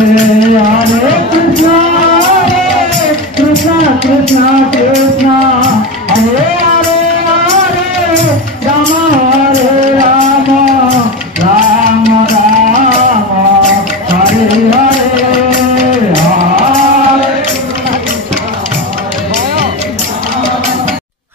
Hare Krishna Krishna Krishna Krishna Hare Hare Hare Rama Hare Rama Rama Rama Hare Hare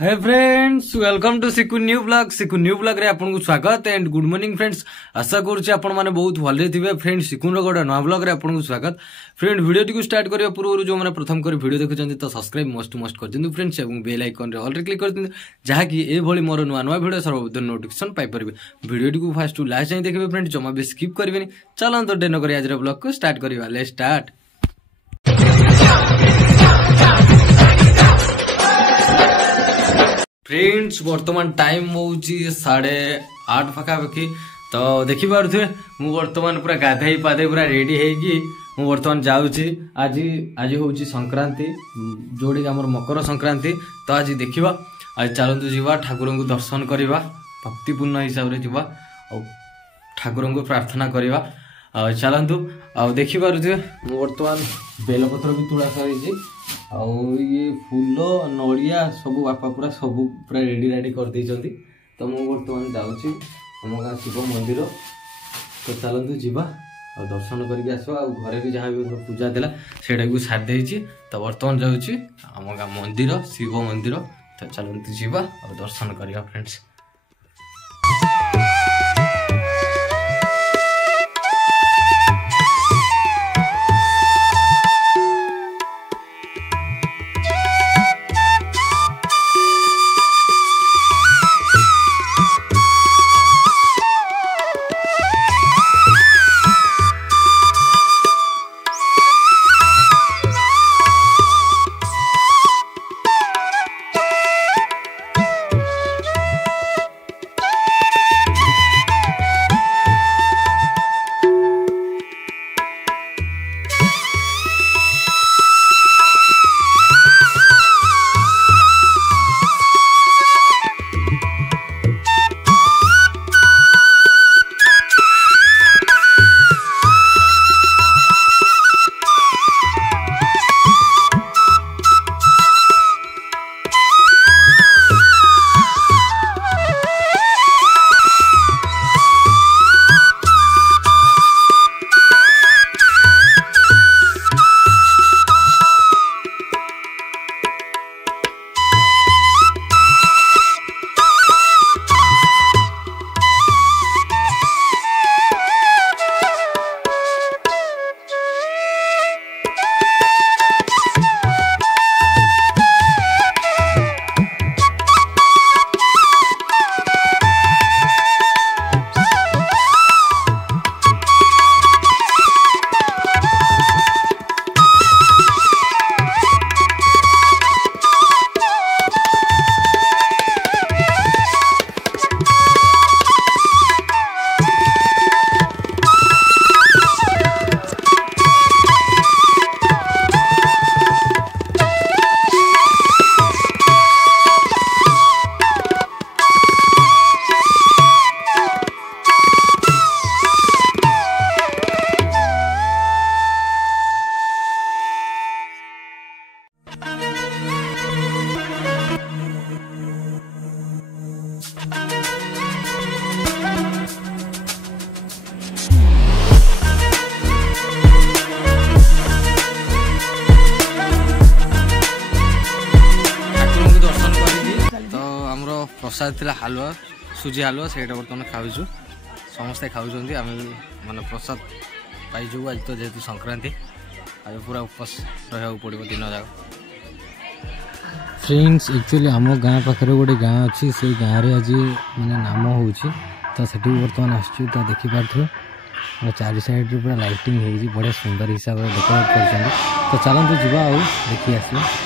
hi friends welcome to सिकु new blog रे आपन को स्वागत and good morning friends. आशा करूँ आपण मैंने बहुत भले थे फ्रेंड्स। सिकुन गोटे नुआ ब्लॉग रे आपन को स्वागत फ्रेंड। वीडियो टी स्टार्ट करने पूर्व जो मैंने प्रथम कर वीडियो देखुं तो सब्सक्राइब मस्ट कर दिंतु फ्रेंड्स और बेल आइकन रे ऑल रे क्लिक कर दिंतु जहाँकि ये मोर नुआ नुआ वीडियो सर्वप्रथम नोटिफिकेशन पाई परिबे। वीडियो टी फास्ट टू लास्ट जाए देखिए फ्रेंड्स, जमा भी स्किप करेंगे। चलो तो डेन कर आज ब्लॉग को स्टार्ट करवा। Let's start. फ्रेंड्स वर्तमान टाइम हूँ 8:30 पाखापाखि। तो देखिपे मु बर्तमान पूरा गाधे पाधे पूरा रेडी है मु बर्तमान जाऊँगी। आज हूँ संक्रांति जोड़ी आम मकर संक्रांति। तो आज देखा आज चलतु जावा ठाकुर को दर्शन करवा भक्तिपूर्ण हिसाब से जावा ठाकुर को प्रार्थना करवा। चलतु देखिपे मु बर्तमान बेलपत्र भी तुला सारी ये फूल नड़िया सब बापा पूरा रेडी कर देइछंती। तो मु बर्तमान जाऊँगी आम गाँ शिव मंदिर। तो चलतु जीवा और दर्शन करके आसो। आ घरे भी जहाँ भी पूजा देला सेटा भी सारी देइछि। तो बर्तमान जाऊँगी आम गाँ मंदिर शिव मंदिर। तो चलतु जीवा और दर्शन करिया फ्रेंड्स। प्रसाद थिला हलवा सुजी हलवा से बर्तमान खाऊँ समस्ते खाऊँ आम माने प्रसाद पाइजु। आज तो जेहेतु संक्रांति आज पूरा उपवास रहा पड़ो दिन जाक। फ्रेंड्स एक्चुअली आम गाँ पाखे गोटे गाँ अच्छी से गाँव में आज माने नाम हो तो से बर्तमान आसचु। तो देखिपे चारि साइड पूरा लाइटिंग हो बढ़िया सुंदर हिसाब से डेकोरेट कर। तो चलतु जा देखी आस।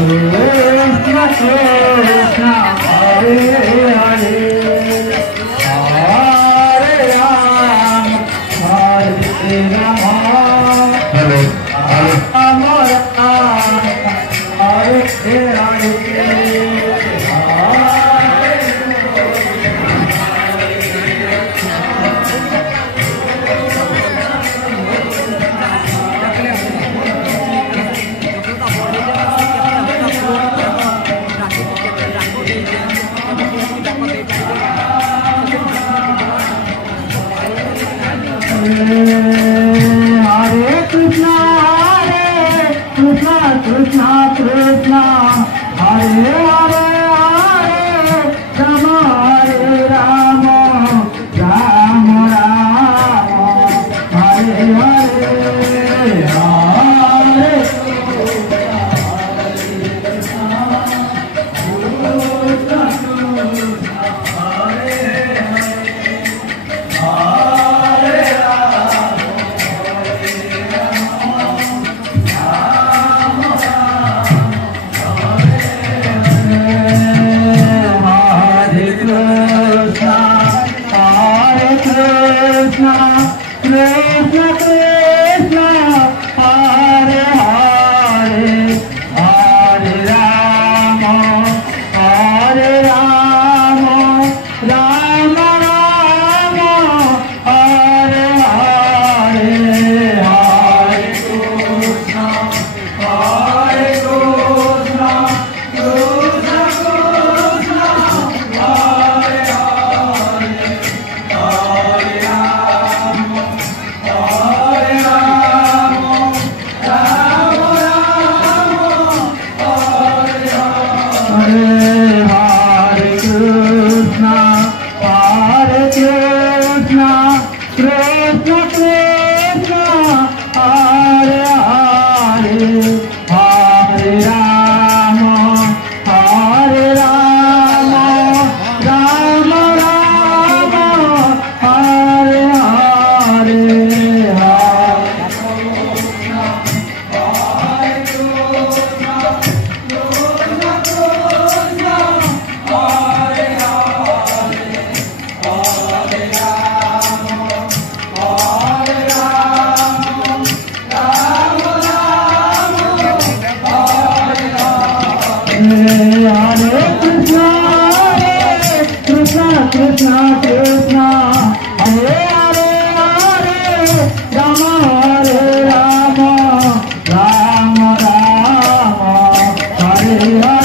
Krishna Krishna Hare Hare Hare Ram Hare Ram Hare Krishna Krishna Krishna Hare Hare Hare Rama Hare Rama Rama Rama Hare Hare Hare Hare